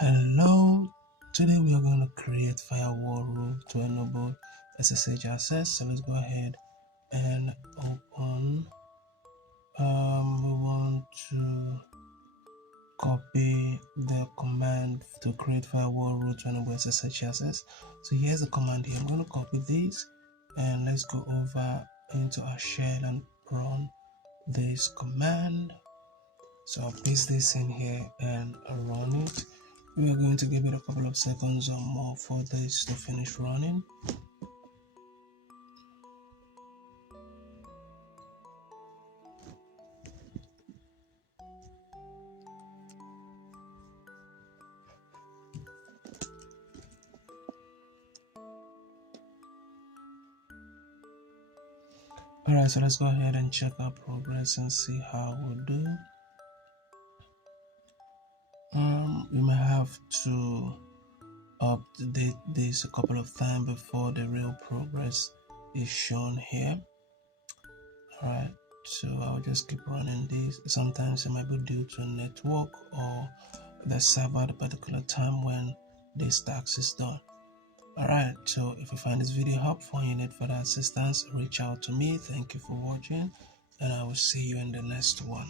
Hello, today we are going to create firewall rule to enable SSH access. So let's go ahead and open. We want to copy the command to create firewall rule to enable SSH access. So here's the command here. I'm going to copy this and let's go over into our shell and run this command. So I'll paste this in here and run it. We are going to give it a couple of seconds or more for this to finish running. Alright, so let's go ahead and check our progress and see how we do. We may have to update this a couple of times before the real progress is shown here. Alright, so I'll just keep running this. Sometimes it might be due to network or the server at a particular time when this task is done. Alright, so if you find this video helpful and you need further assistance, reach out to me. Thank you for watching, and I will see you in the next one.